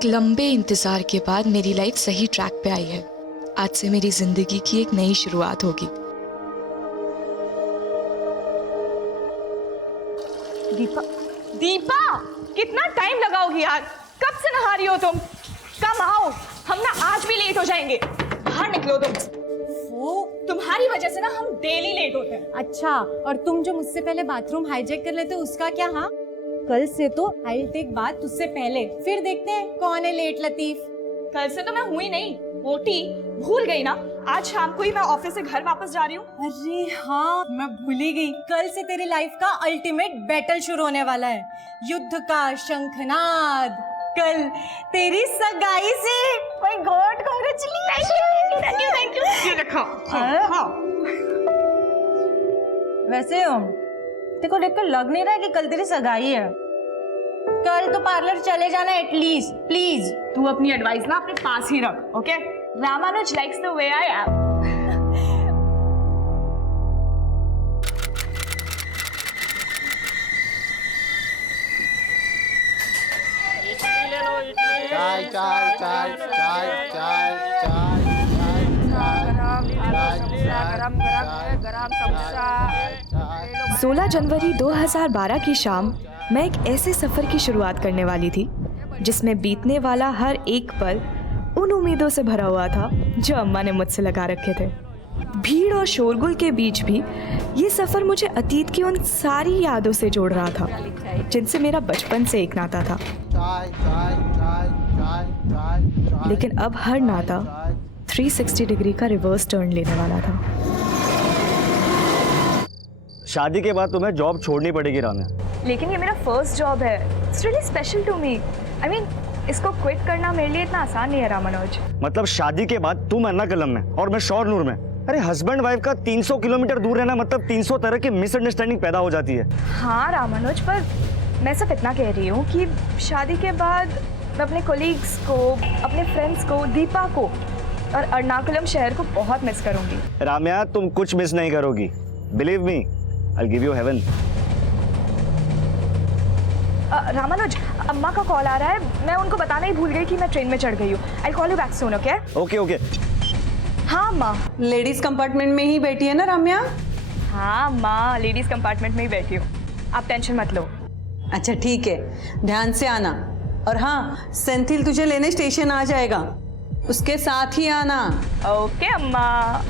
एक लंबे इंतजार के बाद मेरी लाइफ सही ट्रैक पे आई है। आज से मेरी जिंदगी की एक नई शुरुआत होगी। दीपा, दीपा, कितना टाइम लगाओगी यार? कब से नहा रही हो तुम? कम आओ, हम ना आज भी लेट हो जाएंगे। बाहर निकलो तुम। वो तुम्हारी वजह से ना हम डेली लेट होते हैं। अच्छा, और तुम जो मुझसे पहले बाथरूम हाईजैक कर लेते हो उसका क्या? हाँ, कल से तो आई टेक बात तुझसे पहले, फिर देखते हैं कौन है लेट लतीफ। कल से तो मैं हुई नहीं, मोटी, भूल गई ना। आज शाम को ही मैं ऑफिस से घर वापस जा रही हूँ। अरे हाँ, मैं भूल ही गई। कल से तेरी लाइफ का अल्टीमेट बैटल शुरू होने वाला है, युद्ध का शंखनाद। कल तेरी सगाई से। My God, congratulation. Thank you. ये रखो। हाँ। वैसे देखो देखकर लग नहीं रहा है कि कल तेरी सगाई है। कल तो पार्लर चले जाना एटलीस्ट, प्लीज। तू अपनी एडवाइस ना अपने पास ही रख, okay? Ramanuj likes the way I am. चाय चाय चाय चाय चाय चाय गरम समोसा। 16 जनवरी 2012 की शाम मैं एक ऐसे सफ़र की शुरुआत करने वाली थी जिसमें बीतने वाला हर एक पल उन उम्मीदों से भरा हुआ था जो अम्मा ने मुझसे लगा रखे थे। भीड़ और शोरगुल के बीच भी ये सफ़र मुझे अतीत की उन सारी यादों से जोड़ रहा था जिनसे मेरा बचपन से एक नाता था। लेकिन अब हर नाता 360 डिग्री का रिवर्स टर्न लेने वाला था। शादी के बाद तुम्हें जॉब छोड़नी पड़ेगी राम्या। लेकिन ये मेरा फर्स्ट जॉब है। It's really special to me. I mean, इसको क्विट करना मेरे लिए इतना आसान नहीं है रामानुज। मतलब शादी के बाद तुम एर्नाकुलम में और मैं शोरनूर में। अरे हस्बैंड वाइफ का 300 किलोमीटर दूर रहना मतलब 300 तरह की मिसअंडरस्टैंडिंग पैदा हो जाती है। हाँ रामानुज, पर मैं सिर्फ इतना कह रही हूँ कि शादी के बाद मैं अपने कोलीग्स को, अपने फ्रेंड्स को, दीपा को और एर्नाकुलम शहर को बहुत मिस करूंगी। राम्या, तुम कुछ मिस नहीं करोगी। Believe me, I give you heaven. Ramanuj, अम्मा का कॉल आ रहा है। मैं उनको बताना ही भूल गई कि मैं ट्रेन में चढ़ गई हूँ। I call you back soon, okay? Okay okay. हाँ माँ। लेडीज कंपार्टमेंट में ही बैठी है ना राम्या? हाँ माँ, लेडीज कंपार्टमेंट में ही बैठी हूँ। आप टेंशन मत लो। अच्छा ठीक है, ध्यान से आना। और हाँ, सेंथिल तुझे लेने स्टेशन आ जाएगा, उसके साथ ही आना। ओके अम्मा।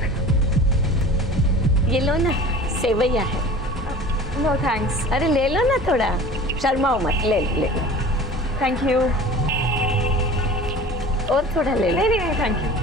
ये लो ना, सेवैया है। No thanks. अरे ले लो ना, थोड़ा शर्माओ मत, ले लो। Thank you. और थोड़ा ले लो। नहीं नहीं थैंक यू।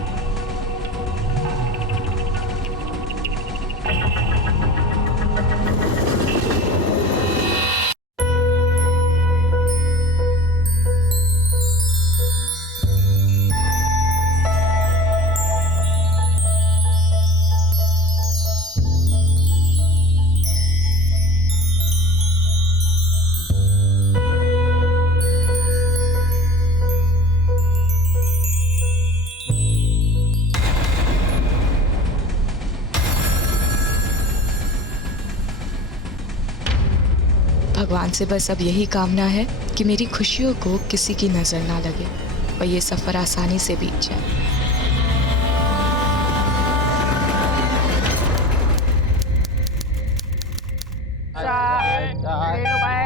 भगवान से बस अब यही कामना है कि मेरी खुशियों को किसी की नज़र ना लगे और ये सफ़र आसानी से बीत जाए।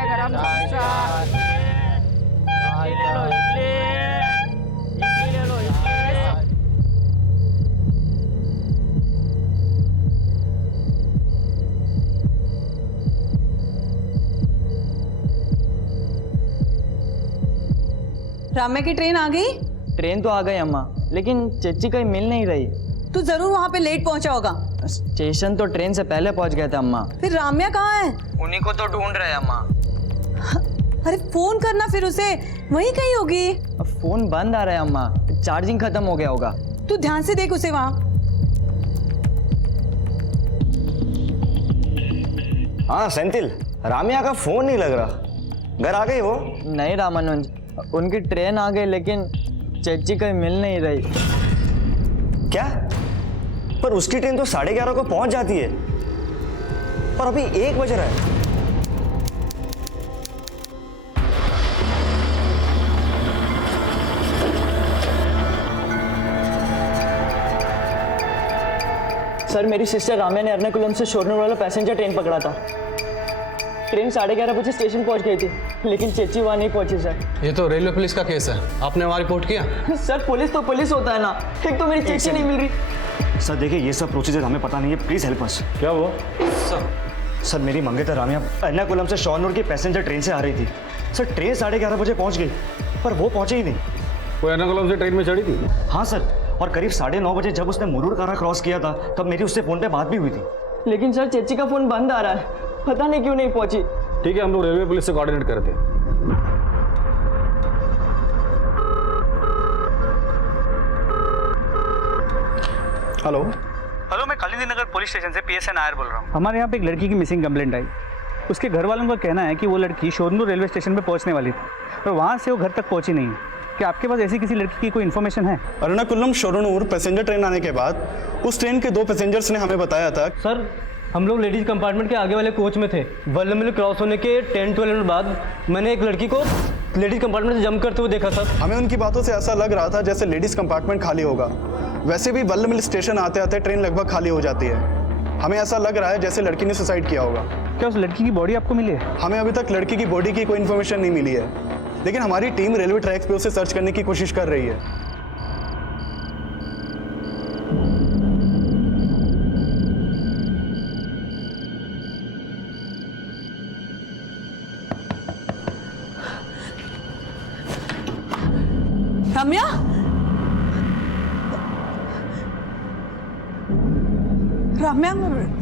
गरम समोसा। राम्या की ट्रेन आ गई? ट्रेन तो आ गई अम्मा, लेकिन चच्ची कहीं मिल नहीं रही। तू जरूर वहाँ पे लेट पहुँचा होगा। स्टेशन तो ट्रेन से पहले पहुँच गया था अम्मा। फिर राम्या कहाँ है? उन्हीं को तो ढूंढ रहे हैं अम्मा। अरे फोन करना फिर उसे, वहीं कहीं होगी। अब फोन बंद आ रहा है अम्मा, चार्जिंग खत्म हो गया होगा। तू ध्यान से देख उसे वहाँ। हाँ सेंथिल, राम्या का फोन नहीं लग रहा। घर आ गई वो? नहीं रामानुज, उनकी ट्रेन आ गई लेकिन चच्ची कहीं मिल नहीं रही। क्या? पर उसकी ट्रेन तो 11:30 को पहुंच जाती है और अभी 1 बज रहा है। सर मेरी सिस्टर राम्या ने एर्नाकुलम से शोरनूर वाला पैसेंजर ट्रेन पकड़ा था। ट्रेन 11:30 बजे स्टेशन पहुंच गई थी, लेकिन चेची वहाँ नहीं पहुंची सर। ये तो रेलवे पुलिस का केस है, आपने वहाँ रिपोर्ट किया? सर पुलिस तो पुलिस होता है ना, एक तो मेरी चेची नहीं मिल रही। सर देखिए ये सब प्रोसीजर हमें पता नहीं है, प्लीज हेल्प अस। क्या हुआ? सर मेरी मंगेतर राम्या एर्नाकुलम से शोरनूर की पैसेंजर ट्रेन से आ रही थी। सर ट्रेन 11:30 बजे पहुंच गई, पर वो पहुंचे ही नहीं। वो एर्नाकुलम से ट्रेन में चढ़ी थी? हाँ सर, और करीब 9:30 बजे जब उसने मुरूर कारा क्रॉस किया था तब मेरी उससे फोन पे बात भी हुई थी। लेकिन सर चेची का फोन बंद आ रहा है, पता नहीं क्यों नहीं पहुंची। ठीक है, हम लोग रेलवे पुलिस से कोऑर्डिनेट करते हैं। हेलो, मैं कालिंदी नगर पुलिस स्टेशन से PSN नायर बोल रहा हूँ। हमारे यहाँ पे एक लड़की की मिसिंग कंप्लेंट आई। उसके घर वालों का कहना है कि वो लड़की शोरनूर रेलवे स्टेशन पे पहुँचने वाली थी, पर वहाँ से वो घर तक पहुँची नहीं। क्या आपके पास ऐसी किसी लड़की की कोई इन्फॉर्मेशन है? एर्नाकुलम शोरनूर पैसेंजर ट्रेन आने के बाद उस ट्रेन के 2 पैसेंजर्स ने हमें बताया था। सर हम लोग लेडीज कंपार्टमेंट के आगे वाले कोच में थे। वल्लमल क्रॉस होने के 10-12 मिनट बाद मैंने एक लड़की को लेडीज कंपार्टमेंट से जंप करते हुए देखा सर। हमें उनकी बातों से ऐसा लग रहा था जैसे लेडीज कंपार्टमेंट खाली होगा। वैसे भी वल्लमल स्टेशन आते आते ट्रेन लगभग खाली हो जाती है। हमें ऐसा लग रहा है जैसे लड़की ने सुसाइड किया होगा। क्या उस लड़की की बॉडी आपको मिली है? हमें अभी तक लड़की की बॉडी की कोई इन्फॉर्मेशन नहीं मिली है, लेकिन हमारी टीम रेलवे ट्रैक्स पे उसे सर्च करने की कोशिश कर रही है। रम्या, राम्या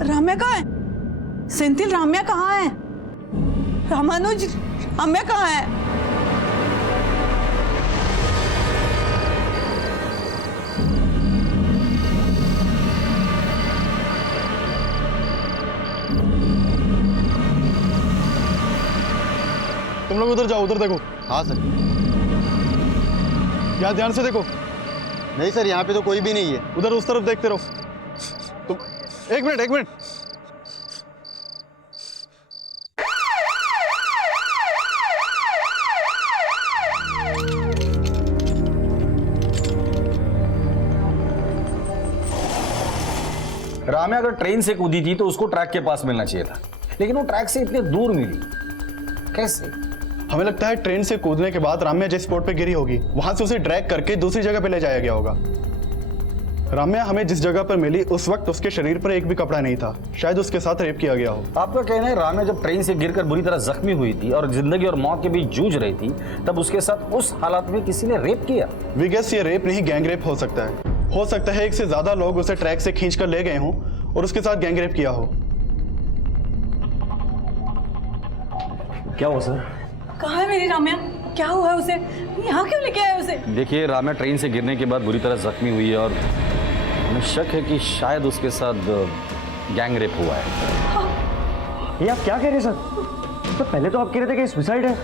राम्या कहाँ है? सेंथिल राम्या कहाँ है? रामानुज राम्या कहाँ है? तुम लोग उधर जाओ, उधर देखो। हाँ सर। यहाँ ध्यान से देखो। नहीं सर, यहाँ पे तो कोई भी नहीं है। उधर उस तरफ देखते रहो। तुम एक मिनट। राम्या अगर ट्रेन से कूदी थी तो उसको ट्रैक के पास मिलना चाहिए था, लेकिन वो ट्रैक से इतने दूर मिली कैसे? हमें लगता है ट्रेन से कूदने के बाद राम्या जिस स्पॉट पे गिरी होगी वहां से उसे ड्रैग करके दूसरी जगह पे ले जाया गया होगा। राम्या हमें जिस जगह पर मिली उस वक्त उसके शरीर पर एक भी कपड़ा नहीं था। शायद उसके साथ रेप किया गया हो। आपका कहना है राम्या जब ट्रेन से गिरकर बुरी तरह जख्मी हुई थी और जिंदगी और मौत के बीच जूझ रही थी, तब उसके साथ उस हालात में किसी ने रेप किया? वी गेस ये रेप नहीं गैंग रेप हो सकता है। हो सकता है एक से ज्यादा लोग उसे ट्रैक से खींच कर ले गए हों और उसके साथ गैंग रेप किया हो। क्या हुआ सर? कहाँ है मेरी राम्या? क्या हुआ है उसे? यहाँ क्यों लेके आए उसे? देखिए राम्या ट्रेन से गिरने के बाद बुरी तरह जख्मी हुई है और हमें शक है कि शायद उसके साथ गैंग रेप हुआ है। ये आप क्या कह रहे हैं सर? तो पहले तो आप कह रहे थे कि सुसाइड है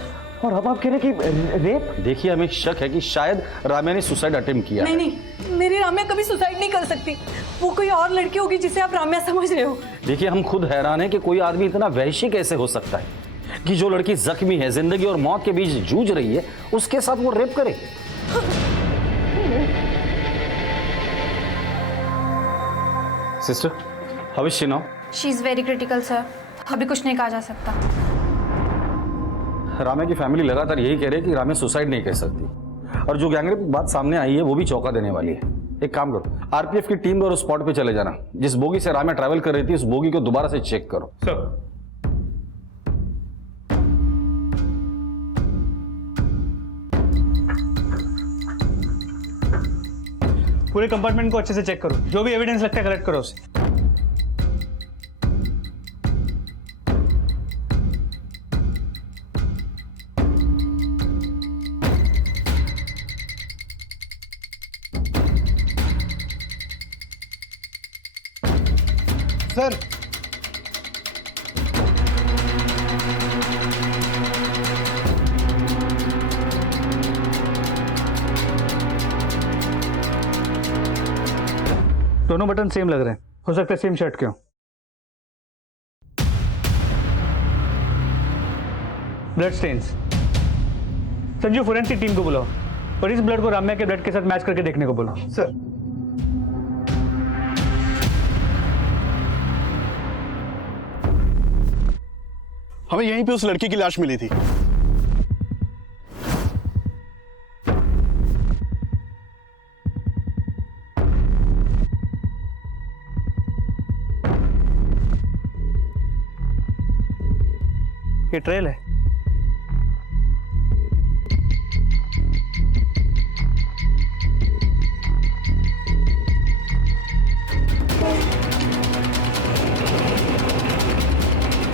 और अब आप कह रहे हैं कि रेप। देखिए हमें शक है कि शायद राम्या ने सुसाइड अटेम्प्ट किया। नहीं, मेरी राम्या कभी सुसाइड नहीं कर सकती। वो कोई और लड़की होगी जिसे आप राम्या समझ रहे हो। देखिए हम खुद हैरान हैं कि कोई आदमी इतना वैश्य कैसे हो सकता है कि जो लड़की जख्मी है, जिंदगी और मौत के बीच जूझ रही है, उसके साथ वो रेप करे। Sister, how is she now? She is very critical sir, अभी कुछ नहीं कहा जा सकता। राम्या की फैमिली लगातार यही कह रही है कि राम्या सुसाइड नहीं कर सकती, और जो गैंगरेप की बात सामने आई है वो भी चौंका देने वाली है। एक काम करो, आरपीएफ की टीम और उस स्पॉट पे चले जाना। जिस बोगी से राम्या ट्रैवल कर रही थी उस बोगी को दोबारा से चेक करो। सर, पूरे कंपार्टमेंट को अच्छे से चेक करो, जो भी एविडेंस लगता है कलेक्ट करो उसे। सर, दोनों बटन सेम लग रहे हैं, हो सकता है सेम शर्ट के हो। Blood stains. Sanju, forensic team को बुलाओ और इस ब्लड को राम्या के ब्लड के साथ मैच करके देखने को बोलो। सर। हमें यहीं पे उस लड़की की लाश मिली थी। ये ट्रेल है।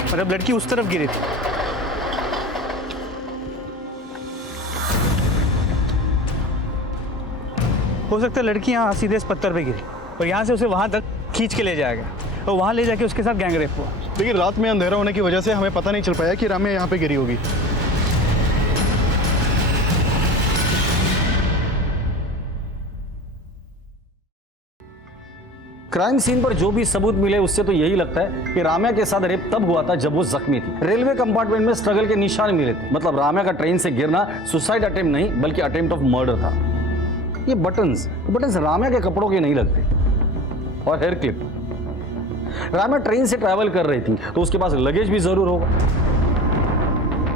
मतलब लड़की उस तरफ गिरी थी। हो सकता है लड़की यहाँ सीधे इस पत्थर पे गिरी और यहाँ से उसे वहां तक खींच के ले जाया गया और वहां ले जाके उसके साथ गैंग रेप हुआ। लेकिन रात में अंधेरा होने की वजह से हमें पता नहीं चल पाया कि राम्या यहाँ पे गिरी होगी। क्राइम सीन पर जो भी सबूत मिले उससे तो यही लगता है कि राम्या के साथ रेप तब हुआ था जब वो जख्मी थी। रेलवे कंपार्टमेंट में स्ट्रगल के निशान मिले थे। मतलब राम्या का ट्रेन से गिरना सुसाइड अटेम्प्ट नहीं बल्कि अटेम्प्ट ऑफ मर्डर था। ये बटन्स राम्या के कपड़ों के नहीं लगते। और हेयर क्लिप, राम्या ट्रेन से ट्रैवल कर रही थी तो उसके पास लगेज भी जरूर होगा,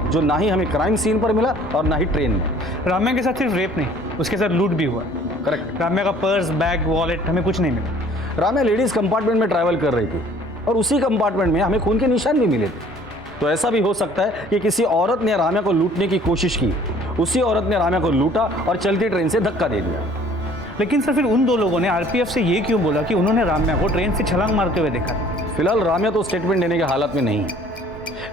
जो ना ही हमें क्राइम सीन पर मिला और ना ही ट्रेन में। राम्या के साथ सिर्फ रेप नहीं, उसके साथ लूट भी हुआ। करेक्ट। राम्या का पर्स, बैग, वॉलेट हमें कुछ नहीं मिला। राम्या लेडीज कंपार्टमेंट में ट्रैवल कर रही थी और उसी कंपार्टमेंट में हमें खून के निशान भी मिले थे। तो ऐसा भी हो सकता है कि किसी औरत ने राम्या को लूटने की कोशिश की, उसी औरत ने राम्या को लूटा और चलती ट्रेन से धक्का दे दिया। लेकिन सर फिर उन दो लोगों ने आरपीएफ से ये क्यों बोला कि उन्होंने राम्या को ट्रेन से छलांग मारते हुए देखा? फिलहाल राम्या तो स्टेटमेंट देने के हालत में नहीं है,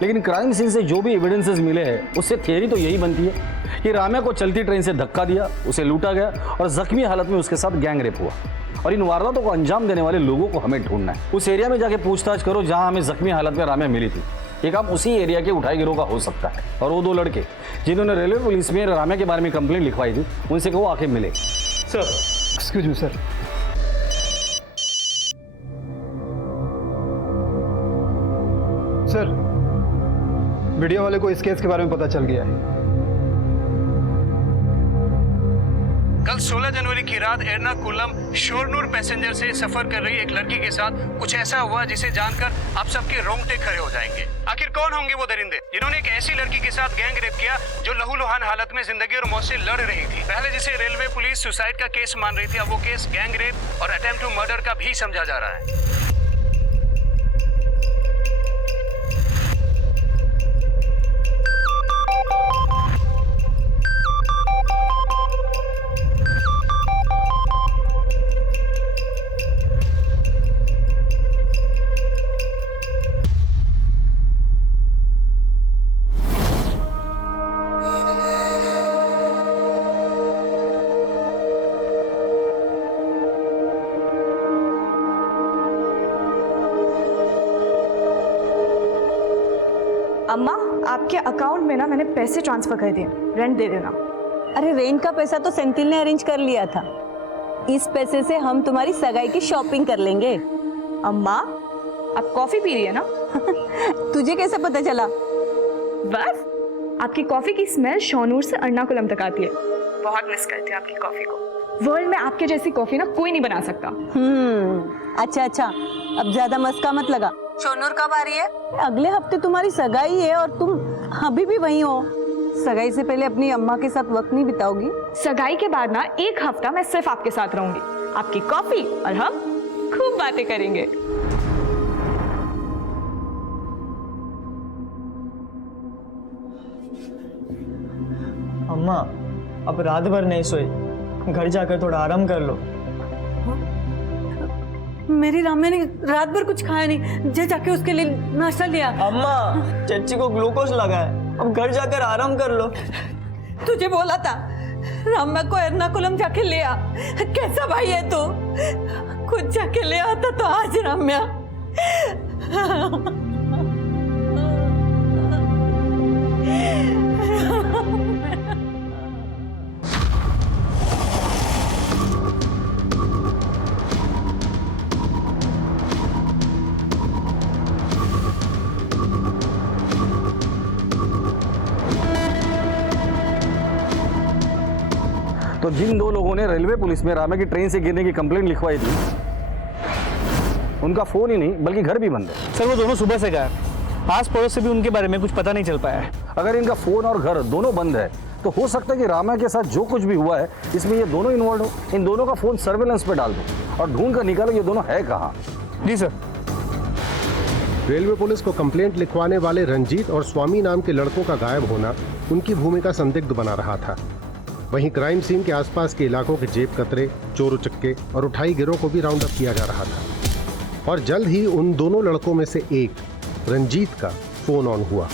लेकिन क्राइम सीन से जो भी एविडेंसेस मिले हैं उससे थियरी तो यही बनती है कि राम्या को चलती ट्रेन से धक्का दिया, उसे लूटा गया और जख्मी हालत में उसके साथ गैंग रेप हुआ। और इन वारदातों को अंजाम देने वाले लोगों को हमें ढूंढना है। उस एरिया में जाके पूछताछ करो जहां हमें जख्मी हालत में राम्या मिली थी। ये काम उसी एरिया के उठाई गिरोह का हो सकता है। और वो दो लड़के जिन्होंने रेलवे पुलिस में राम्या के बारे में कंप्लेंट लिखवाई थी, उनसे कहो आके मिले। Sir excuse me sir. Sir video वाले को इस केस के बारे में पता चल गया है। कल 16 जनवरी की रात एर्नाकुलम शोरनूर पैसेंजर से सफर कर रही एक लड़की के साथ कुछ ऐसा हुआ जिसे जानकर आप सबके रोंगटे खड़े हो जाएंगे। आखिर कौन होंगे वो दरिंदे जिन्होंने एक ऐसी लड़की के साथ गैंग रेप किया जो लहूलुहान हालत में जिंदगी और मौत से लड़ रही थी। पहले जिसे रेलवे पुलिस सुसाइड का केस मान रही थी, अब वो केस गैंग रेप और अटेम्प्ट टू मर्डर का भी समझा जा रहा है। अम्मा, आपके अकाउंट में ना मैंने पैसे ट्रांसफर कर दिए, रेंट दे देना। अरे रेंट का पैसा तो सेंथिल ने अरेंज कर लिया था। इस पैसे से हम तुम्हारी सगाई की शॉपिंग कर लेंगे। अम्मा, आप कॉफी पी रही है ना? तुझे कैसे पता चला? बस आपकी कॉफी की स्मेल शोनूर से एर्नाकुलम तक आती है। बहुत मिस करती हूँ आपकी कॉफी को। वर्ल्ड में आपके जैसी कॉफी ना कोई नहीं बना सकता। अच्छा, अब ज्यादा मस्का मत लगा। शोनूर कब आ रही है? अगले हफ्ते तुम्हारी सगाई है और तुम अभी भी वहीं हो। सगाई से पहले अपनी अम्मा के साथ वक्त नहीं बिताओगी? सगाई के बाद ना एक हफ्ता मैं सिर्फ आपके साथ रहूंगी, आपकी कॉफी और हम खूब बातें करेंगे। अम्मा अब रात भर नहीं सोई, घर जाकर थोड़ा आराम कर लो। मेरी राम्या ने रात भर कुछ खाया नहीं, जाके उसके लिए नाश्ता लिया। अम्मा चच्ची को ग्लूकोज लगा है, अब घर जाकर आराम कर लो। तुझे बोला था राम्या को एर्नाकुलम जाके ले आ। कैसा भाई है तू? खुद जाके ले आता तो आज राम्या। तो जिन दो लोगों ने रेलवे पुलिस में राम्या की ट्रेन से गिरने की कंप्लेंट लिखवाई थी, उनका फोन ही नहीं बल्कि घर भी बंद है। सर वो दोनों सुबह से गायब। आस पड़ोस से भी उनके बारे में कुछ पता नहीं चल पाया है। अगर इनका फोन और घर दोनों बंद है तो हो सकता है कि राम्या के साथ जो कुछ भी हुआ है इसमें ये दोनों इन्वॉल्व हो। इन दोनों का फोन सर्वेलेंस पे डाल दो और ढूंढ कर निकालो ये दोनों है कहाँ। जी सर। रेलवे पुलिस को कंप्लेंट लिखवाने वाले रंजीत और स्वामी नाम के लड़कों का गायब होना उनकी भूमिका संदिग्ध बना रहा था। वहीं क्राइम सीन के आसपास के इलाकों के जेब कतरे, चोर उचक्के और उठाई गिरोह को भी राउंड अप किया जा रहा था और जल्द ही उन दोनों लड़कों में से एक रंजीत का फोन ऑन हुआ।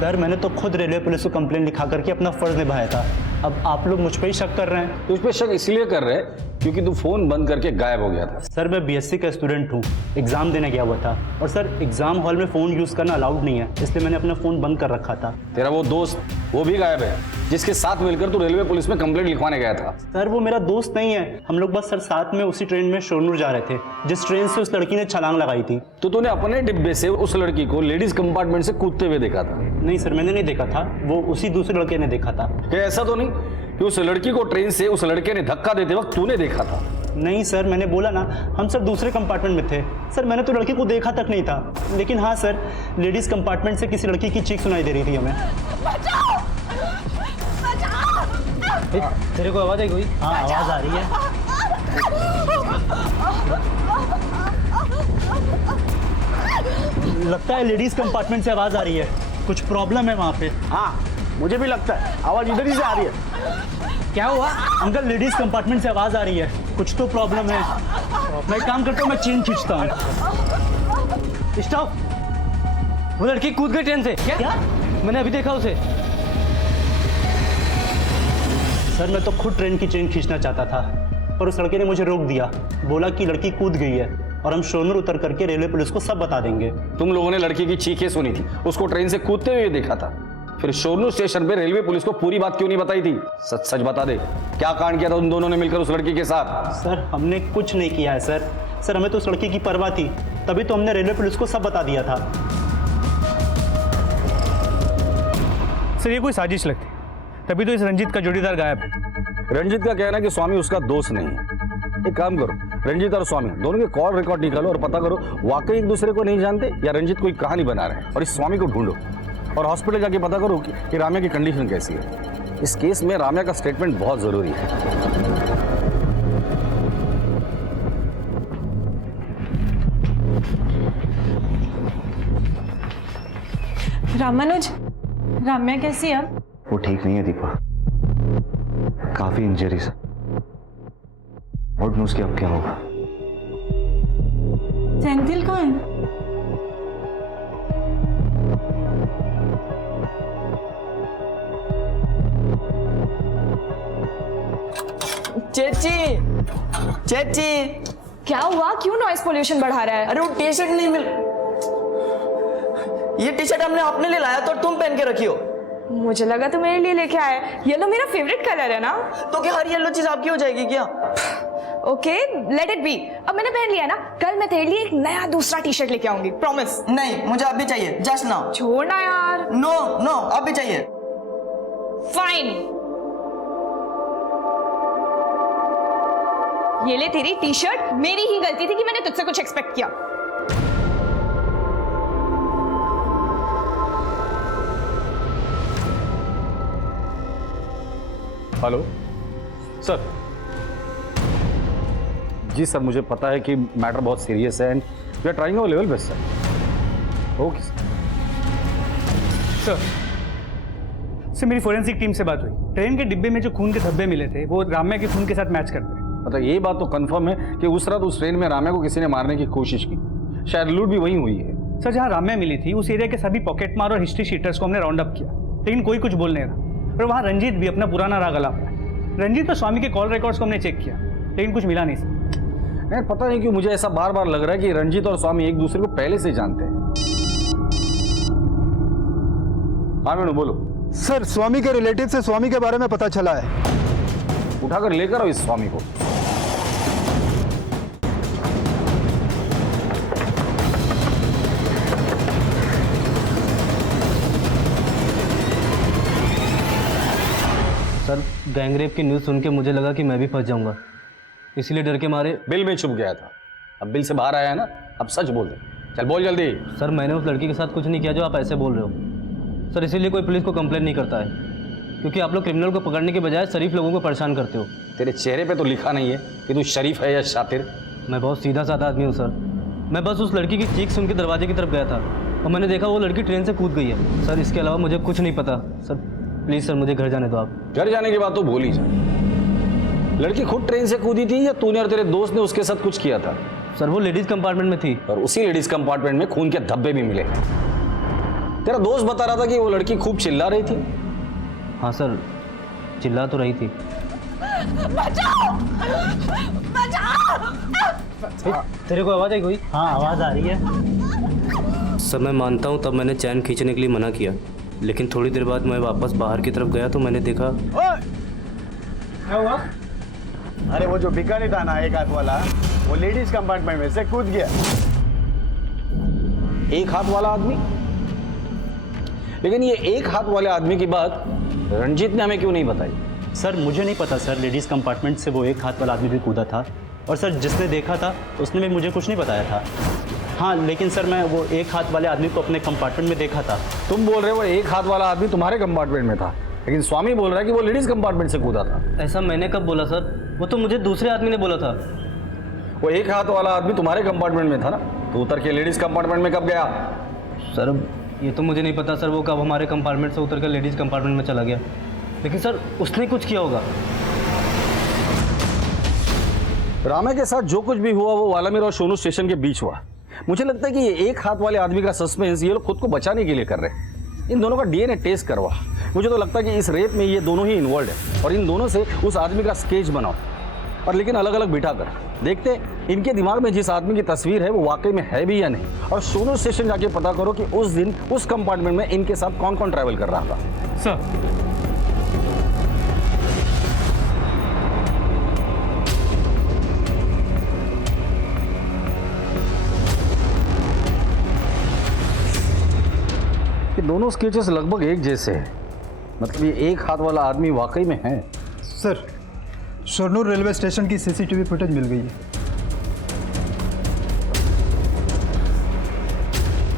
सर मैंने तो खुद रेलवे पुलिस को कंप्लेंट लिखा करके अपना फर्ज निभाया था। अब आप लोग मुझ पर ही शक कर रहे हैं। तुझ पे शक इसलिए कर रहे हैं क्योंकि तू फोन बंद करके गायब हो गया था। सर मैं बीएससी का स्टूडेंट हूँ, एग्जाम देने गया हुआ था और सर एग्जाम हॉल में फ़ोन यूज़ करना अलाउड नहीं है, इसलिए मैंने अपना फ़ोन बंद कर रखा था। तेरा वो दोस्त वो भी गायब है जिसके साथ मिलकर तू रेलवे पुलिस में कंप्लेंट लिखवाने गया था। सर वो मेरा दोस्त नहीं है, हम लोग बस सर साथ में उसी ट्रेन में शोरनूर जा रहे थे जिस ट्रेन से उस लड़की ने छलांग लगाई थी। तो तूने अपने डिब्बे से उस लड़की को लेडीज कंपार्टमेंट से कूदते हुए देखा था? नहीं सर मैंने नहीं देखा था, वो उसी दूसरे लड़के ने देखा था। क्या ऐसा तो नहीं कि उस लड़की को ट्रेन से उस लड़के ने धक्का देते वक्त तूने देखा था? नहीं सर मैंने बोला ना, हम सर दूसरे कंपार्टमेंट में थे। सर मैंने तो लड़की को देखा तक नहीं था, लेकिन हाँ सर लेडीज कंपार्टमेंट से किसी लड़की की चीख सुनाई दे रही थी हमें। तेरे को आवाज आई कोई? हाँ आवाज आ रही है। लगता है लेडीज कंपार्टमेंट से आवाज आ रही है, कुछ प्रॉब्लम है वहाँ पे। हाँ मुझे भी लगता है आवाज इधर ही से आ रही है। क्या हुआ? अंकल लेडीज कंपार्टमेंट से आवाज आ रही है, कुछ तो प्रॉब्लम है। मैं एक काम करता हूँ, मैं चेन खींचता हूँ। स्टॉप! वो लड़की कूद गई ट्रेन से। क्या? मैंने अभी देखा उसे। सर मैं तो खुद ट्रेन की चेन खींचना चाहता था पर उस लड़के ने मुझे रोक दिया, बोला कि लड़की कूद गई है और हम शोरनूर उतर करके रेलवे पुलिस को सब बता देंगे। तुम लोगों ने लड़की की चीखें सुनी थी, उसको ट्रेन से कूदते हुए देखा था, फिर शोरनूर स्टेशन पे रेलवे पुलिस को पूरी बात क्यों नहीं बताई थी? सच सच बता दे, क्या कांड किया था उन दोनों ने मिलकर उस लड़की के साथ? सर हमने कुछ नहीं किया है सर। सर हमें तो उस लड़की की परवाह थी, तभी तो हमने रेलवे पुलिस को सब बता दिया था। सर ये कोई साजिश लगती, तभी तो इस रंजीत का जोड़ीदार गायब है। रंजीत का कहना है कि स्वामी उसका दोस्त नहीं है। एक काम करो, रंजीत और स्वामी दोनों के कॉल रिकॉर्ड निकालो और पता करो वाकई एक दूसरे को नहीं जानते या रंजीत कोई कहानी बना रहे हैं, और इस स्वामी को ढूंढो और हॉस्पिटल जाके पता करो कि राम्या की कंडीशन कैसी है। इस केस में राम्या का स्टेटमेंट बहुत जरूरी है। रामानुज, राम्या कैसी है? वो ठीक नहीं है दीपा, काफी इंजरीज है। और न्यूज के अब क्या होगा? सेंथिल कहाँ है? चेची, चेची, क्या हुआ? क्यों नॉइस पोल्यूशन बढ़ा रहा है? अरे वो टी शर्ट नहीं मिल, ये टी शर्ट हमने अपने लिए लाया तो तुम पहन के रखी हो। मुझे लगा तो मेरे लिए लेके आए। येलो मेरा फेवरेट कलर है ना। तो क्या हर येलो चीज आपकी हो जाएगी क्या? Okay let it be. अब मैंने पहन लिया ना, कल मैं तेरे लिए एक नया दूसरा टी शर्ट लेके आऊंगी, प्रॉमिस। नहीं मुझे अब भी चाहिए, जस्ट नाउ। छोड़ना यार। नो नो अब भी चाहिए। फाइन, ये ले तेरी टी शर्ट। मेरी ही गलती थी कि मैंने तुझसे कुछ एक्सपेक्ट किया। Hello sir. जी सर मुझे पता है कि मैटर बहुत सीरियस है and we are trying our level best sir. Okay sir मेरी फोरेंसिक टीम से बात हुई। ट्रेन के डिब्बे में जो खून के धब्बे मिले थे वो राम्या के खून के साथ मैच करते हैं। मतलब ये बात तो कंफर्म है कि उस रात उस ट्रेन में राम्या को किसी ने मारने की कोशिश की, शायद लूट भी वहीं हुई है। सर जहाँ राम्या मिली थी उस एरिया के सभी पॉकेट मार और हिस्ट्री शीटर्स को हमने राउंड अप किया, लेकिन कोई कुछ बोल नहीं रहा। और वहाँ रंजीत भी अपना पुराना राग अलाप रहा है। रंजीत और स्वामी के कॉल रिकॉर्ड्स को हमने चेक किया, लेकिन कुछ मिला नहीं सर। नहीं पता नहीं क्यों मुझे ऐसा बार बार लग रहा है कि रंजीत और स्वामी एक दूसरे को पहले से जानते हैं। हाँ मेनू बोलो। सर स्वामी के रिलेटिव से स्वामी के बारे में पता चला है। उठाकर लेकर आओ इस स्वामी को। सर गैंगरेप की न्यूज़ सुन के मुझे लगा कि मैं भी फंस जाऊंगा, इसलिए डर के मारे बिल में छुप गया था। अब बिल से बाहर आया है ना, अब सच बोल दे। चल बोल जल्दी। सर मैंने उस लड़की के साथ कुछ नहीं किया जो आप ऐसे बोल रहे हो। सर इसीलिए कोई पुलिस को कंप्लेन नहीं करता है, क्योंकि आप लोग क्रिमिनल को पकड़ने के बजाय शरीफ लोगों को परेशान करते हो। तेरे चेहरे पे तो लिखा नहीं है कि तू शरीफ है या शातिर। मैं बहुत सीधा साधा आदमी हूँ सर। मैं बस उस लड़की की चीख सुन के दरवाजे की तरफ गया था और मैंने देखा वो लड़की ट्रेन से कूद गई है। सर इसके अलावा मुझे कुछ नहीं पता। सर प्लीज़ सर मुझे घर जाने दो आप। घर जाने की बात तो भूल ही जा। लड़की खुद ट्रेन से कूदी थी या तूने और तेरे दोस्त ने उसके साथ कुछ किया था? सर वो लेडीज़ कंपार्टमेंट में थी और उसी लेडीज़ कंपार्टमेंट में खून के धब्बे भी मिले। तेरा दोस्त बता रहा था कि वो लड़की खूब चिल्ला रही थी। हाँ सर चिल्ला तो रही थी। बचाओ! बचाओ! तेरे को आवाज़ आई कोई? हाँ आवाज़ आ रही है। सर मैं मानता हूँ तब मैंने चैन खींचने के लिए मना किया, लेकिन थोड़ी देर बाद मैं वापस बाहर की तरफ गया तो मैंने देखा। क्या हुआ? अरे वो जो भिखारी था ना एक हाथ वाला, वो लेडीज कंपार्टमेंट में से कूद गया। एक हाथ वाला आदमी? लेकिन ये एक हाथ वाले आदमी की बात रंजीत ने हमें क्यों नहीं बताई? सर मुझे नहीं पता सर, लेडीज़ कंपार्टमेंट से वो एक हाथ वाला आदमी भी कूदा था और सर जिसने देखा था उसने भी मुझे कुछ नहीं बताया था। हाँ लेकिन सर मैं वो एक हाथ वाले आदमी को अपने कंपार्टमेंट में देखा था। तुम बोल रहे हो एक हाथ वाला आदमी तुम्हारे कंपार्टमेंट में था, लेकिन स्वामी बोल रहा है कि वो लेडीज कंपार्टमेंट से कूदा था। ऐसा मैंने कब बोला सर? वो तो मुझे दूसरे आदमी ने बोला था। वो एक हाथ वाला आदमी तुम्हारे कंपार्टमेंट में था ना, तो उतर के लेडीज कंपार्टमेंट में कब गया? सर ये तो मुझे नहीं पता सर, वो कब हमारे कंपार्टमेंट से उतर कर लेडीज़ कंपार्टमेंट में चला गया, लेकिन सर उसने कुछ किया होगा। रामे के साथ जो कुछ भी हुआ वो वालामीर और सोनू स्टेशन के बीच हुआ। मुझे लगता है कि ये एक हाथ वाले आदमी का सस्पेंस ये लोग खुद को बचाने के लिए कर रहे हैं। इन दोनों का डीएनए टेस्ट करवा। मुझे तो लगता है कि इस रेप में ये दोनों ही इन्वॉल्व है और इन दोनों से उस आदमी का स्केच बनाओ और लेकिन अलग अलग बिठा कर देखते इनके दिमाग में जिस आदमी की तस्वीर है वो वाकई में है भी या नहीं। और सोनू स्टेशन जाके पता करो कि उस दिन उस कंपार्टमेंट में इनके साथ कौन कौन ट्रैवल कर रहा था। सर दोनों स्केचेस लगभग एक जैसे हैं, मतलब ये एक हाथ वाला आदमी वाकई में है। सर शोरनूर रेलवे स्टेशन की सीसीटीवी फुटेज मिल गई है।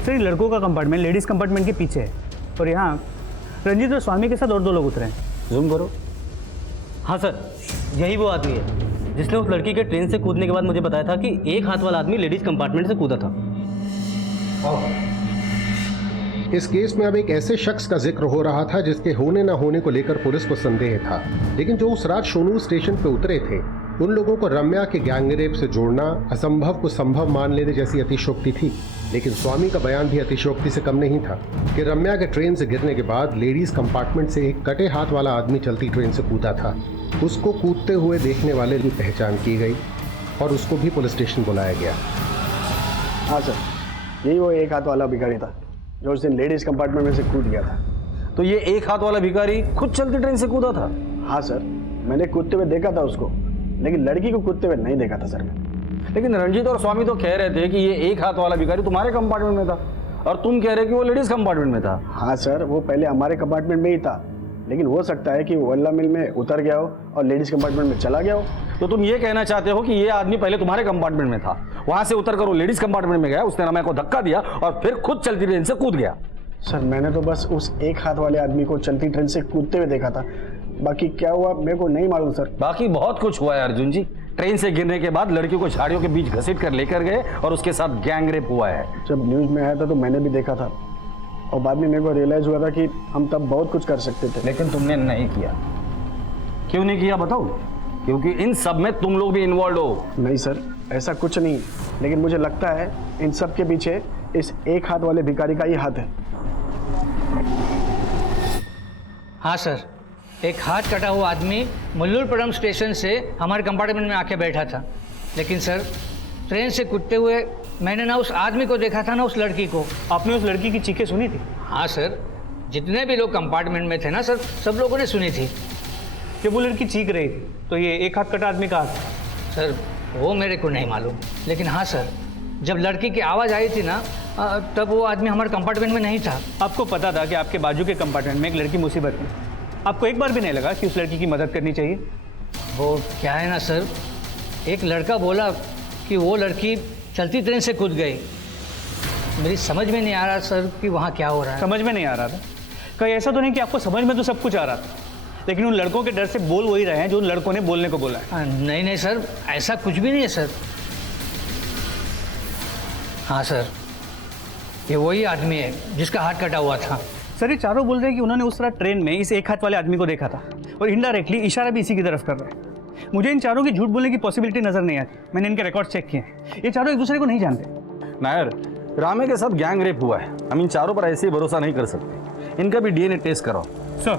सर लड़कों का कंपार्टमेंट लेडीज़ कंपार्टमेंट के पीछे है और यहाँ रंजीत और स्वामी के साथ और 2 लोग उतरे हैं। जूम करो। हाँ सर यही वो आदमी है जिसने उस लड़की के ट्रेन से कूदने के बाद मुझे बताया था कि एक हाथ वाला आदमी लेडीज़ कंपार्टमेंट से कूदा था। इस केस में अब एक ऐसे शख्स का जिक्र हो रहा था जिसके होने न होने को लेकर पुलिस को संदेह था, लेकिन जो उस रात शोनूर स्टेशन पे उतरे थे उन लोगों को रम्या के गैंगरेप से जोड़ना असंभव को संभव मान लेने जैसी अतिशयोक्ति थी। लेकिन स्वामी का बयान भी अतिशयोक्ति से कम नहीं था कि रम्या के ट्रेन से गिरने के बाद लेडीज कंपार्टमेंट से एक कटे हाथ वाला आदमी चलती ट्रेन से कूदा था। उसको कूदते हुए देखने वाले की पहचान की गई और उसको भी पुलिस स्टेशन बुलाया गया। हाँ सर, यही वो एक हाथ वाला भिखारी था जो उस दिन लेडीज कंपार्टमेंट में से कूद गया था। तो ये एक हाथ वाला भिखारी खुद चलती ट्रेन से कूदा था? हाँ सर, मैंने कूदते हुए देखा था उसको, लेकिन लड़की को कूदते हुए नहीं देखा था सर। लेकिन रंजीत और स्वामी तो कह रहे थे कि ये एक हाथ वाला भिखारी तुम्हारे कंपार्टमेंट में था और तुम कह रहे कि वो लेडीज कंपार्टमेंट में था। हाँ सर, वो पहले हमारे कंपार्टमेंट में ही था, लेकिन हो सकता है कि वो वल्ला मिल में उतर गया हो और लेडीज कंपार्टमेंट में चला गया हो। तो तुम ये कहना चाहते हो कि ये आदमी पहले तुम्हारे कंपार्टमेंट में था, वहां से उतर कर वो लेडीज कंपार्टमेंट में गया, उसने रम्या को धक्का दिया और फिर खुद चलती ट्रेन से कूद गया। सर मैंने तो बस उस एक हाथ वाले आदमी को चलती ट्रेन से कूदते हुए देखा था, बाकी क्या हुआ मेरे को नहीं मालूम सर। बाकी बहुत कुछ हुआ है अर्जुन जी। ट्रेन से गिरने के बाद लड़की को झाड़ियों के बीच घसीट कर लेकर गए और उसके साथ गैंगरेप हुआ है। जब न्यूज में आया था तो मैंने भी देखा था और बाद में मेरे को रियलाइज हुआ था कि हम तब बहुत कुछ कर सकते थे, लेकिन तुमने नहीं किया। क्यों नहीं किया बताओ? क्योंकि इन सब में तुम लोग भी इन्वॉल्व हो। नहीं सर, ऐसा कुछ नहीं, लेकिन मुझे लगता है इन सब के पीछे इस एक हाथ वाले भिखारी का ही हाथ है। हाँ सर, एक हाथ कटा हुआ आदमी मल्लूरपुरम स्टेशन से हमारे कंपार्टमेंट में आके बैठा था, लेकिन सर ट्रेन से कूदते हुए मैंने ना उस आदमी को देखा था ना उस लड़की को। आपने उस लड़की की चीखें सुनी थी? हाँ सर, जितने भी लोग कंपार्टमेंट में थे ना सर, सब लोगों ने सुनी थी। जब वो लड़की चीख रही थी तो ये एक हाथ कटा आदमी का हाथ? सर वो मेरे को नहीं मालूम, लेकिन हाँ सर जब लड़की की आवाज़ आई थी ना तब वो आदमी हमारे कंपार्टमेंट में नहीं था। आपको पता था कि आपके बाजू के कंपार्टमेंट में एक लड़की मुसीबत में, आपको एक बार भी नहीं लगा कि उस लड़की की मदद करनी चाहिए? वो क्या है ना सर, एक लड़का बोला कि वो लड़की चलती ट्रेन से कूद गई मेरी समझ में नहीं आ रहा सर कि वहाँ क्या हो रहा है। समझ में नहीं आ रहा था? कहीं ऐसा तो नहीं कि आपको समझ में तो सब कुछ आ रहा था, लेकिन उन लड़कों के डर से बोल वही रहे हैं जो उन लड़कों ने बोलने को बोला है। नहीं नहीं सर, ऐसा कुछ भी नहीं है सर। हाँ सर, ये वही आदमी है जिसका हाथ कटा हुआ था। सर ये चारों बोल रहे हैं कि उन्होंने उस तरह ट्रेन में इस एक हाथ वाले आदमी को देखा था और इनडायरेक्टली इशारा भी इसी की तरफ कर रहे हैं। मुझे इन चारों की झूठ बोलने की पॉसिबिलिटी नजर नहीं आती। मैंने इनके रिकॉर्ड चेक किए हैं, ये चारों एक दूसरे को नहीं जानते। नायर, रामे के साथ गैंग रेप हुआ है, हम इन चारों पर ऐसे ही भरोसा नहीं कर सकते। इनका भी डीएनए टेस्ट कराओ। सर।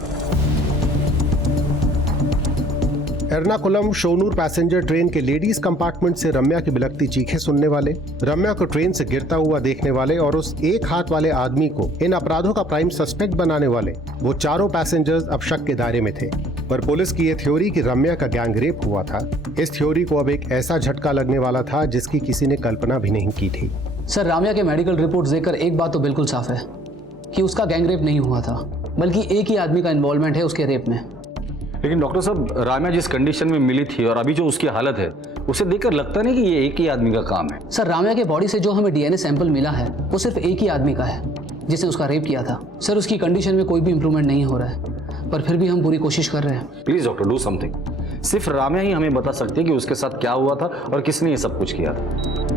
एर्नाकुलम शोनूर पैसेंजर ट्रेन के लेडीज कंपार्टमेंट से रम्या की बिलखती चीखें सुनने वाले, रम्या को ट्रेन से गिरता हुआ देखने वाले और उस एक हाथ वाले आदमी को इन अपराधों का प्राइम सस्पेक्ट बनाने वाले वो चारों पैसेंजर्स अब शक के दायरे में थे। पर पुलिस की ये थ्योरी कि रम्या का गैंग रेप हुआ था, इस थ्योरी को अब एक ऐसा झटका लगने वाला था जिसकी किसी ने कल्पना भी नहीं की थी। सर, राम्या के मेडिकल रिपोर्ट देखकर एक बात तो बिल्कुल साफ है कि उसका गैंग रेप नहीं हुआ था, बल्कि एक ही आदमी का इन्वॉल्वमेंट है उसके रेप में। लेकिन डॉक्टर साहब, राम्या जिस कंडीशन में मिली थी और अभी जो उसकी हालत है, उसे देखकर लगता नहीं कि ये एक ही आदमी का काम है। सर, राम्या के बॉडी से जो हमें डीएनए सैंपल मिला है वो सिर्फ एक ही आदमी का है जिसने उसका रेप किया था। सर, उसकी कंडीशन में कोई भी इंप्रूवमेंट नहीं हो रहा है, पर फिर भी हम पूरी कोशिश कर रहे हैं। Please doctor, do something. सिर्फ राम्या ही हमें बता सकती है कि उसके साथ क्या हुआ था और किसने ये सब कुछ किया था।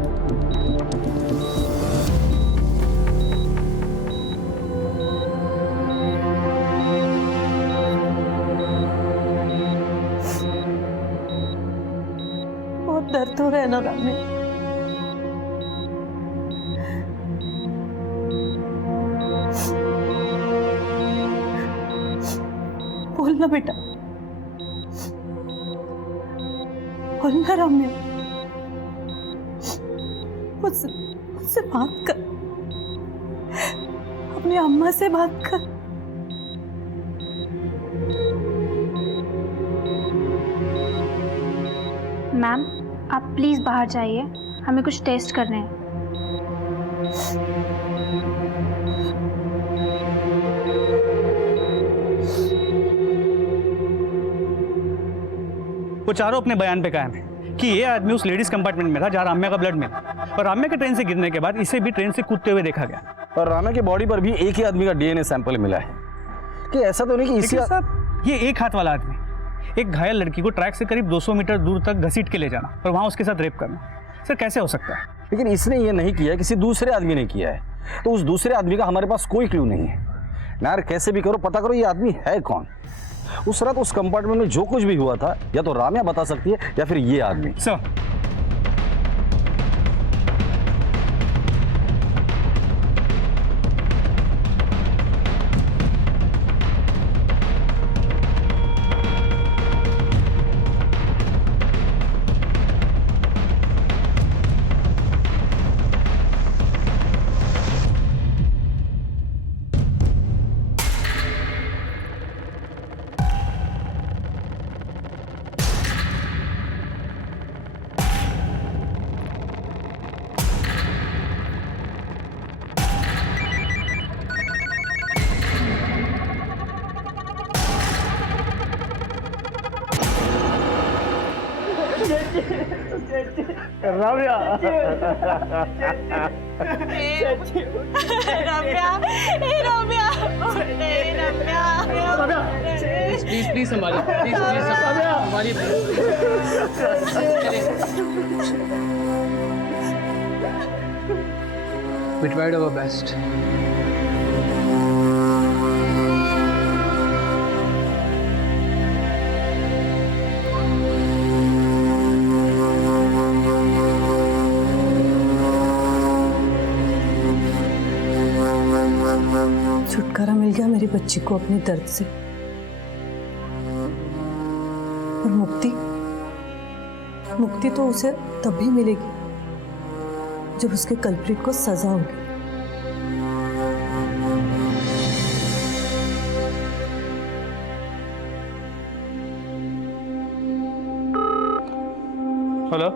दर्द हो रहा है ना राम्या? बोलना बेटा, बोलना राम्या, मुझसे बात कर, अपनी अम्मा से बात कर। मैम, आप प्लीज़ बाहर जाइए, हमें कुछ टेस्ट करने हैं। वो चारों अपने बयान पे कायम है कि ये आदमी उस लेडीज कंपार्टमेंट में था जहाँ राम्या का ब्लड मिला, और राम्या के ट्रेन से गिरने के बाद इसे भी ट्रेन से कूदते हुए देखा गया। और राम्या की बॉडी पर भी एक ही आदमी का डीएनए सैंपल मिला है। कि ऐसा तो नहीं कि इसी ये एक हाथ वाला आदमी एक घायल लड़की को ट्रैक से करीब 200 मीटर दूर तक घसीट के ले जाना और वहां उसके साथ रेप करना, सर कैसे हो सकता है? लेकिन इसने ये नहीं किया, किसी दूसरे आदमी ने किया है, तो उस दूसरे आदमी का हमारे पास कोई क्लू नहीं है। यार कैसे भी करो पता करो ये आदमी है कौन। उस रात उस कंपार्टमेंट में जो कुछ भी हुआ था या तो राम्या बता सकती है या फिर ये आदमी। सर, रम्या, प्लीज प्लीज संभालिए, प्लीज प्लीज संभालिए। We tried our best. छुटकारा मिल गया मेरी बच्ची को अपने दर्द से, और मुक्ति तो उसे तभी मिलेगी जब उसके कल्प्रिट को सजा होगी। हेलो,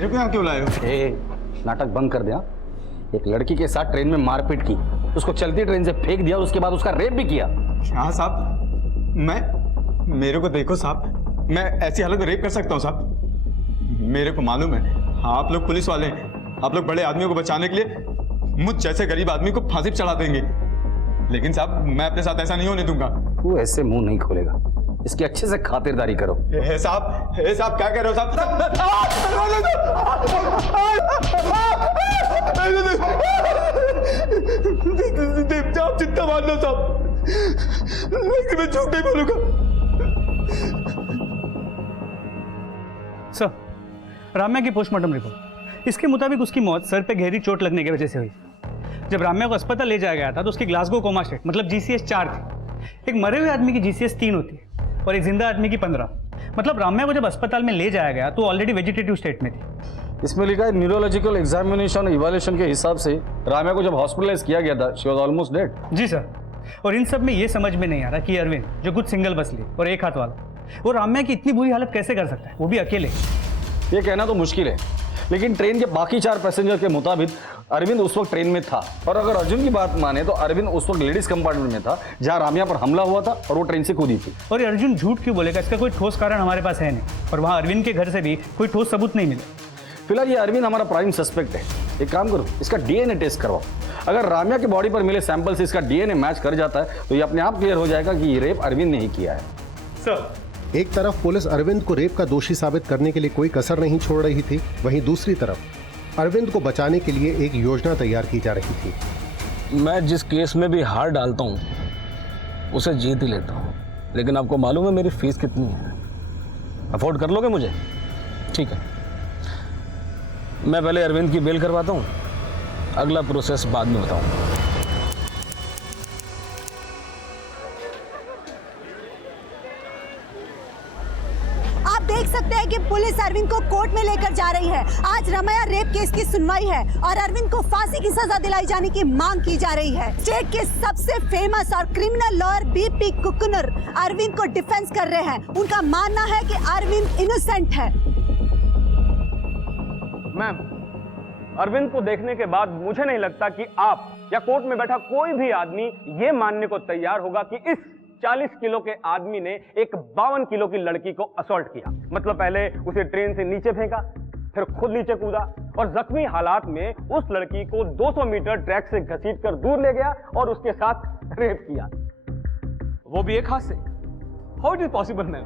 मेरे को यहाँ क्यों लाए हो? नाटक बंद कर दिया। एक लड़की के साथ ट्रेन में मारपीट की, उसको चलती ट्रेन से फेंक दिया, उसके बाद उसका रेप भी किया। हाँ साहब, मेरे को देखो साहब, मैं ऐसी हालत में रेप कर सकता हूँ साहब? मेरे को मालूम है आप लोग पुलिस वाले हैं, आप लोग बड़े आदमियों को बचाने के लिए मुझ जैसे गरीब आदमी को फांसी पर चढ़ा देंगे, लेकिन साहब मैं अपने साथ ऐसा नहीं होने दूंगा। तू ऐसे मुंह नहीं खोलेगा, इसकी अच्छे से खातिरदारी करो। साहब क्या कह रहे हो साहब? आप जितना मान लो साहब, लेकिन मैं झूठ नहीं बोलूंगा। सर, राम्या की पोस्टमार्टम रिपोर्ट, इसके मुताबिक उसकी मौत सर पे गहरी चोट लगने की वजह से हुई। जब राम्या को अस्पताल ले जाया गया था तो उसकी ग्लासगो कोमा स्टेट मतलब GCS 4 थी। एक मरे हुए आदमी की GCS 3 होती है और एक जिंदा आदमी की 15। मतलब राम्या को जब अस्पताल में ले जाया गया तो ऑलरेडी वेजिटेटिव स्टेट में थी। इसमें लिखा है न्यूरोलॉजिकल एग्जामिनेशन इवैल्यूएशन के हिसाब से राम्या को जब हॉस्पिटलाइज किया गया था, शी वाज ऑलमोस्ट डेड। जी सर, और इन सब में ये समझ में नहीं आ रहा कि अरविंद जो कुछ सिंगल बस ली और एक हाथ वाला, वो राम्या की इतनी बुरी हालत कैसे कर सकता है, वो भी अकेले। ये कहना तो मुश्किल है, लेकिन ट्रेन के बाकी 4 पैसेंजर के मुताबिक अरविंद उस वक्त ट्रेन में था। और अगर अर्जुन की बात माने तो अरविंद उस वक्त लेडीज कंपार्टमेंट में था जहां राम्या पर हमला हुआ था और वो ट्रेन से कूदी थी। और अर्जुन झूठ क्यों बोलेगा? इसका कोई ठोस कारण हमारे पास है नहीं, और वहाँ अरविंद के घर से भी कोई ठोस सबूत नहीं मिले। फिलहाल ये अरविंद हमारा प्राइम सस्पेक्ट है। एक काम करो, इसका DNA टेस्ट करवाओ। अगर राम्या की बॉडी पर मिले सैंपल से इसका DNA मैच कर जाता है तो ये अपने आप क्लियर हो जाएगा कि ये रेप अरविंद ने ही किया है। सर, एक तरफ पुलिस अरविंद को रेप का दोषी साबित करने के लिए कोई कसर नहीं छोड़ रही थी, वहीं दूसरी तरफ अरविंद को बचाने के लिए एक योजना तैयार की जा रही थी। मैं जिस केस में भी हार डालता हूँ उसे जीत ही लेता हूँ, लेकिन आपको मालूम है मेरी फीस कितनी है? अफोर्ड कर लोगे मुझे? ठीक है, मैं पहले अरविंद की बेल करवाता हूँ, अगला प्रोसेस बाद में बताऊँ। आप देख सकते हैं कि पुलिस अरविंद को कोर्ट में लेकर जा रही है। आज रमैया रेप केस की सुनवाई है और अरविंद को फांसी की सजा दिलाई जाने की मांग की जा रही है। स्टेट के सबसे फेमस और क्रिमिनल लॉयर BP कुकनर अरविंद को डिफेंस कर रहे हैं। उनका मानना है कि अरविंद इनोसेंट है। मैम, अरविंद को देखने के बाद मुझे नहीं लगता कि आप या कोर्ट में बैठा कोई भी आदमी ये मानने को तैयार होगा कि इस 40 किलो के आदमी ने एक 52 किलो की लड़की को असॉल्ट किया। मतलब पहले उसे ट्रेन से नीचे फेंका, फिर खुद नीचे कूदा और जख्मी हालात में उस लड़की को 200 मीटर ट्रैक से घसीटकर दूर ले गया और उसके साथ रेप किया, वो भी एक हाथ से। How it is possible ma'am?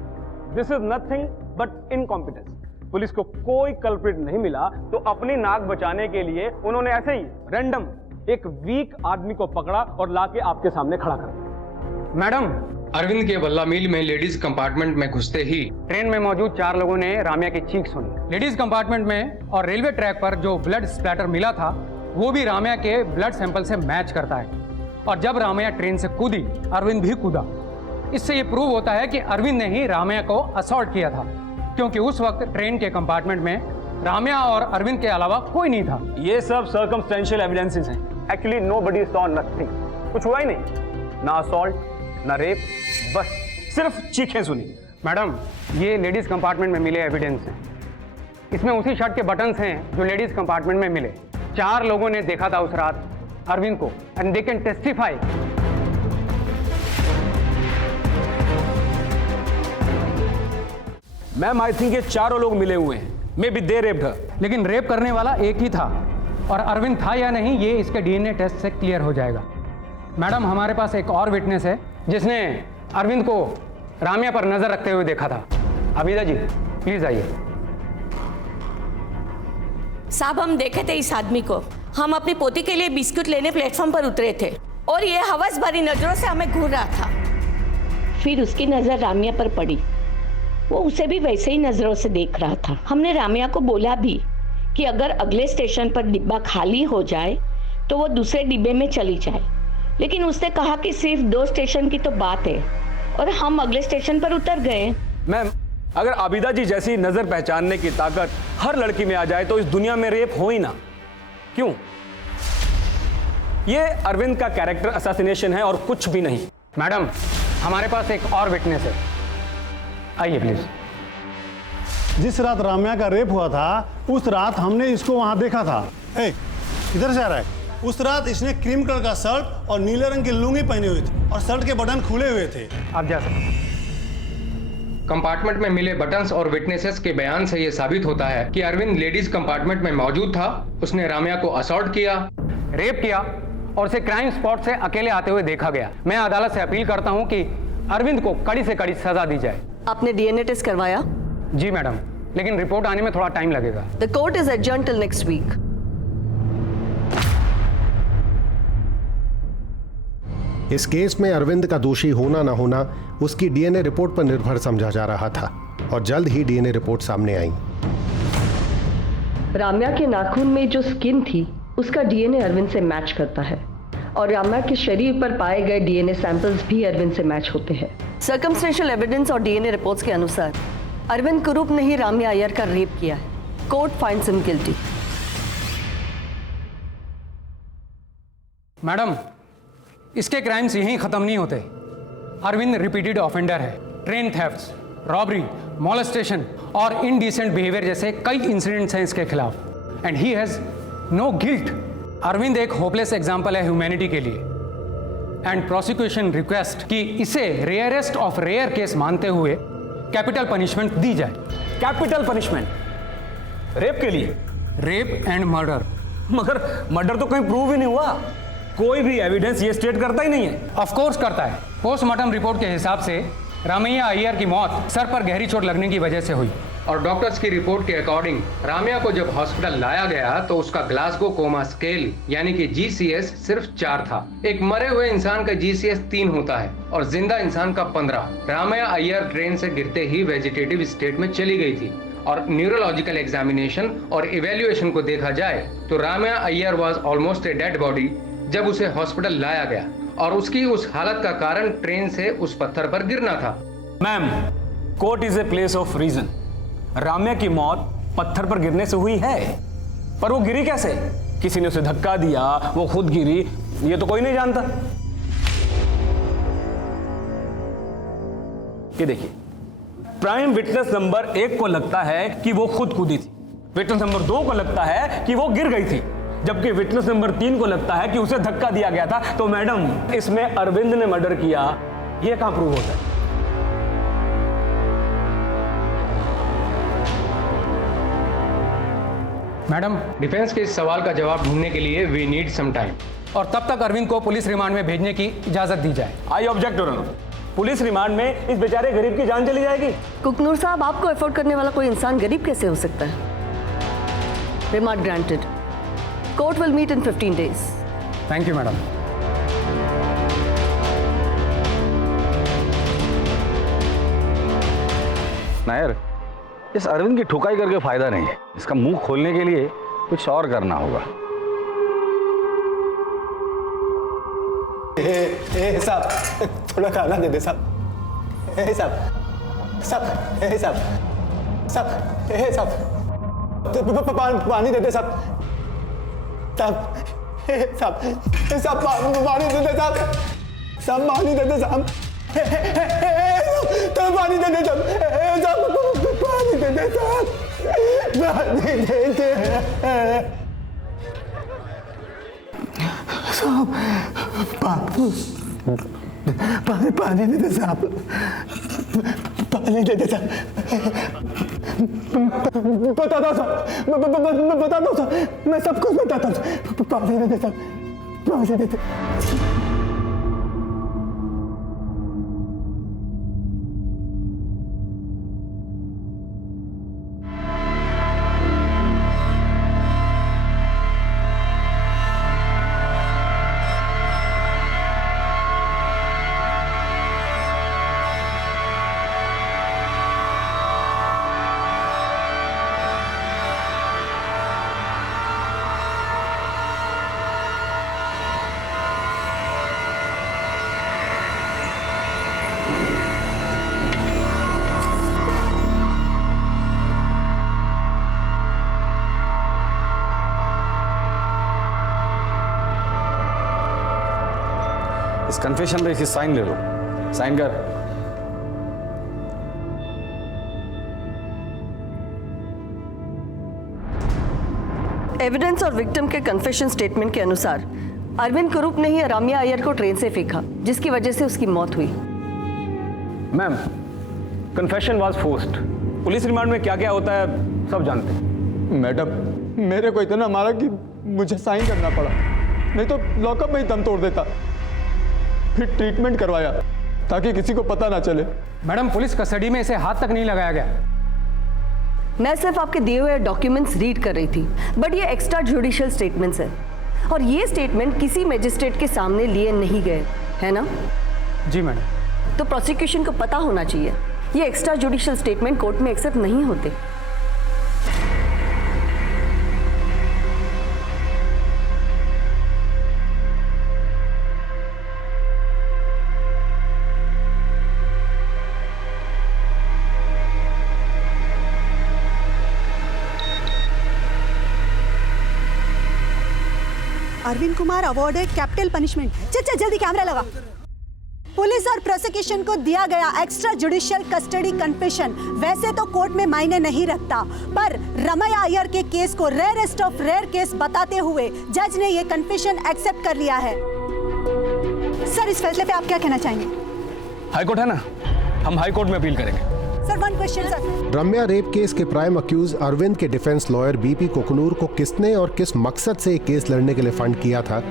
This is nothing but incompetence. Police को कोई कल्प्रिट नहीं मिला तो अपनी नाक बचाने के लिए उन्होंने ऐसे ही रैंडम एक वीक आदमी को पकड़ा और लाके आपके सामने खड़ा कर दिया। मैडम, अरविंद के बल्ला मिल में लेडीज कंपार्टमेंट में घुसते ही ट्रेन में मौजूद 4 लोगों ने राम्या की चीख सुनी। लेडीज कंपार्टमेंट में और रेलवे ट्रैक पर जो ब्लड स्प्लैटर मिला था वो भी राम्या के ब्लड सैंपल से मैच करता है। और जब राम्या ट्रेन से कूदी, अरविंद भी कूदा। इससे ये प्रूव होता है कि अरविंद ने ही राम्या को असॉल्ट किया था, क्योंकि उस वक्त ट्रेन के कंपार्टमेंट में राम्या और अरविंद के अलावा कोई नहीं था। ये सब सर्कमस्टेंशियल एविडेंसेस हैं। एक्चुअली नोबडी सॉ नथिंग, कुछ हुआ ही नहीं, ना असॉल्ट ना रेप, बस सिर्फ चीखें सुनी। मैडम, ये लेडीज कंपार्टमेंट में मिले एविडेंस हैं। इसमें उसी शर्ट के बटन्स हैं जो लेडीज कंपार्टमेंट में मिले। 4 लोगों ने देखा था उस रात अरविंद को, and they can testify. Ma'am, I think ये 4 लोग मिले हुए हैं। मे बी दे रेप्ड हर। लेकिन रेप करने वाला एक ही था, और अरविंद था या नहीं ये इसके DNA टेस्ट से क्लियर हो जाएगा। मैडम, हमारे पास एक और विटनेस है जिसने अरविंद को राम्या पर नजर रखते हुए देखा था। अबीदा जी, प्लीज आइए। साहब, हम देखे थे इस आदमी को। हम अपनी पोती के लिए बिस्कुट लेने प्लेटफॉर्म पर उतरे थे और ये हवस भरी नजरों से हमें घूर रहा था। फिर उसकी नजर राम्या पर पड़ी। वो उसे भी वैसे ही नजरों से देख रहा था। हमने राम्या को बोला भी कि अगर अगले स्टेशन पर डिब्बा खाली हो जाए तो वो दूसरे डिब्बे में चली जाए, लेकिन उसने कहा कि सिर्फ 2 स्टेशन की तो बात है, और हम अगले स्टेशन पर उतर गए। मैम, अगर आबिदा जी जैसी नजर पहचानने की ताकत हर लड़की में आ जाए तो इस दुनिया में रेप हो ही ना। क्यों? ये अरविंद का कैरेक्टर असैसिनेशन है और कुछ भी नहीं। मैडम, हमारे पास एक और विटनेस है। आइए प्लीज। जिस रात राम्या का रेप हुआ था उस रात हमने इसको वहां देखा था। ए, किधर से आ रहा है? उस रात इसने क्रीम कलर का शर्ट और नीले रंग की लुंगी पहनी हुई थी और शर्ट के बटन खुले हुए थे। आप जा सकते हैं। कंपार्टमेंट में मिले बटन्स और विटनेसेस के बयान से यह साबित होता है कि अरविंद लेडीज कंपार्टमेंट में मौजूद था। उसने राम्या को असॉल्ट किया, रेप किया और उसे क्राइम स्पॉट से अकेले आते हुए देखा गया। मैं अदालत से अपील करता हूं कि अरविंद को कड़ी से कड़ी सजा दी जाए। आपने डीएनए टेस्ट करवाया? जी मैडम, लेकिन रिपोर्ट आने में थोड़ा टाइम लगेगा। The court is adjourned till next week. इस केस में अरविंद का दोषी होना ना होना उसकी डीएनए रिपोर्ट पर निर्भर समझा जा रहा था और जल्द ही डीएनए रिपोर्ट सामने आई। राम्या के नाखून में जो स्किन थी उसका डीएनए अरविंद से मैच करता है और राम्या के शरीर पर पाए गए डीएनए सैंपल्स भी अरविंद से मैच होते हैं। सर्कमस्टेंशियल एविडेंस और डीएनए रिपोर्ट्स के अनुसार अरविंद कुरूप ने ही राम्या अय्यर का रेप किया है। Court finds him guilty. Madam, इसके क्राइम्स यहीं खत्म नहीं होते। अरविंद रिपीटेड ऑफेंडर है। ट्रेन थेफ्ट्स, रॉबरी, मॉलेस्टेशन और इनडिसेंट बिहेवियर जैसे कई इंसिडेंट्स हैं इसके खिलाफ and he has no guilt. Arvind एक होपलेस एग्जाम्पल है ह्यूमैनिटी के लिए एंड प्रोसिक्यूशन रिक्वेस्ट कि इसे रेयरेस्ट ऑफ रेयर केस मानते हुए कैपिटल पनिशमेंट दी जाए। कैपिटल पनिशमेंट रेप के लिए? Rape and murder. मगर मर्डर तो कहीं प्रूव ही नहीं हुआ। कोई भी एविडेंस ये स्टेट करता ही नहीं है। ऑफ कोर्स करता है। पोस्टमार्टम रिपोर्ट के हिसाब से रामैया अय्यर की मौत सर पर गहरी चोट लगने की वजह से हुई और डॉक्टर्स की रिपोर्ट के अकॉर्डिंग राम्या को जब हॉस्पिटल लाया गया तो उसका ग्लासगो कोमा स्केल यानी कि GCS सिर्फ 4 था। एक मरे हुए इंसान का GCS 3 होता है और जिंदा इंसान का 15। राम्या अय्यर ट्रेन से गिरते ही वेजिटेटिव स्टेट में चली गई थी और न्यूरोलॉजिकल एग्जामिनेशन और इवेल्युएशन को देखा जाए तो Ramya Iyer was almost a dead body जब उसे हॉस्पिटल लाया गया और उसकी उस हालत का कारण ट्रेन से उस पत्थर पर गिरना था। Ma'am, court is a place of reason. Ramya की मौत पत्थर पर गिरने से हुई है, पर वो गिरी कैसे? किसी ने उसे धक्का दिया, वो खुद गिरी, ये तो कोई नहीं जानता। ये देखिए, प्राइम विटनेस नंबर 1 को लगता है कि वो खुद कूदी थी, विटनेस नंबर 2 को लगता है कि वो गिर गई थी, जबकि विटनेस नंबर 3 को लगता है कि उसे धक्का दिया गया था। तो मैडम, इसमें अरविंद ने मर्डर किया, ये कहां प्रूव होता है? मैडम, डिफेंस के इस सवाल का जवाब ढूंढने के लिए वी नीड सम टाइम और तब तक अरविंद को पुलिस रिमांड में भेजने की इजाजत दी जाए। I object your honour. Police remand में इस बेचारे गरीब की जान चली जाएगी। कुकनूर साहब, आपको अफोर्ड करने वाला कोई इंसान गरीब कैसे हो सकता है? Remand granted. Court will meet in 15 days। Thank you madam. Nair, इस अरविंद की ठुकाई करके फायदा नहीं है। इसका मुंह खोलने के लिए कुछ और करना होगा। साहब, थोड़ा खाना दे दे साहब। साहब साहब साहब साहब साहब पानी दे दे साहब। साहब साहब पानी दे दे साहब। साहब पानी दे दे साहब। तो पानी दे दे साहब। पानी दे दे साहब। पानी दे दे साहब। पानी दे दे साहब। पानी दे दे साहब। बताता हूँ साहब, मैं बताता हूँ साहब, मैं सब कुछ बताता हूँ। पानी दे दे साहब। पानी दे दे। इस कन्फेशन पे इसी साइन ले लो। साइन कर। एविडेंस और विक्टिम के कन्फेशन स्टेटमेंट के अनुसार अरविंद कुरूप ने ही राम्या अय्यर को ट्रेन से फेंका, जिसकी वजह से उसकी मौत हुई। Ma'am, confession was forced. Police remand में क्या क्या होता है सब जानते हैं। मैडम, मेरे को इतना मारा कि मुझे साइन करना पड़ा, नहीं तो लॉकअप में ही दम तोड़ देता। फिर ट्रीटमेंट करवाया ताकि किसी को पता ना चले। मैडम, पुलिस कस्टडी में इसे हाथ तक नहीं लगाया गया। मैं सिर्फ आपके दिए हुए डॉक्यूमेंट्स रीड कर रही थी, बट ये एक्स्ट्रा जुडिशियल स्टेटमेंट्स है और ये स्टेटमेंट किसी मजिस्ट्रेट के सामने लिए नहीं गए, है ना? जी मैडम। तो प्रोसिक्यूशन को पता होना चाहिए ये एक्स्ट्रा जुडिशियल स्टेटमेंट कोर्ट में एक्सेप्ट नहीं होते। Arvind Kumar awarded capital punishment. चल जल्दी कैमरा लगा। पुलिस और प्रोसिक्यूशन को दिया गया एक्स्ट्रा जुडिशियल कस्टडी कन्फेशन वैसे तो कोर्ट में मायने नहीं रखता, पर रमैया अय्यर के केस को रेयरेस्ट ऑफ रेयर केस बताते हुए जज ने ये कन्फेशन एक्सेप्ट कर लिया है। सर, इस फैसले पे आप क्या कहना चाहेंगे? हाई कोर्ट है ना, हम हाई कोर्ट में अपील करेंगे। Sir, one question sir. Ramya rape case के प्राइम अक्यूज अरविंद के डिफेंस लॉयर बीपी कोकनूर को किसने और किस मकसद से केस लड़ने के लिए फंड किया था,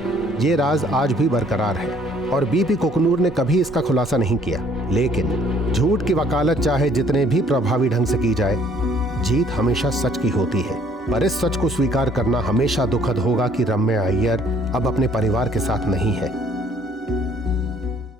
ये राज आज भी बरकरार है और बीपी कोकनूर ने कभी इसका खुलासा नहीं किया। लेकिन झूठ की वकालत चाहे जितने भी प्रभावी ढंग से की जाए, जीत हमेशा सच की होती है। पर इस सच को स्वीकार करना हमेशा दुखद होगा कि रम्या अय्यर अब अपने परिवार के साथ नहीं है।